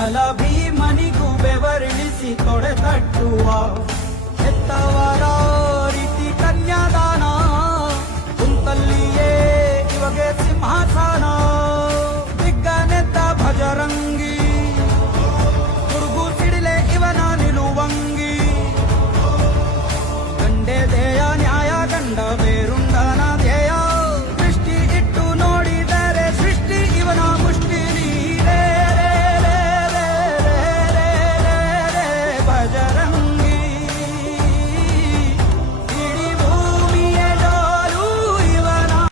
ಬಲ ಭೀಮನಿಗೂ ಬೆವರಿಳಿಸಿ ತೊಡೆ ತಟ್ಟುವ ಹೆತ್ತವರ ರೀತಿ ಕನ್ಯಾದಾನ ಕುಂತಲ್ಲಿಯೇ ಇವಾಗ ಸಿಂಹಾಸನ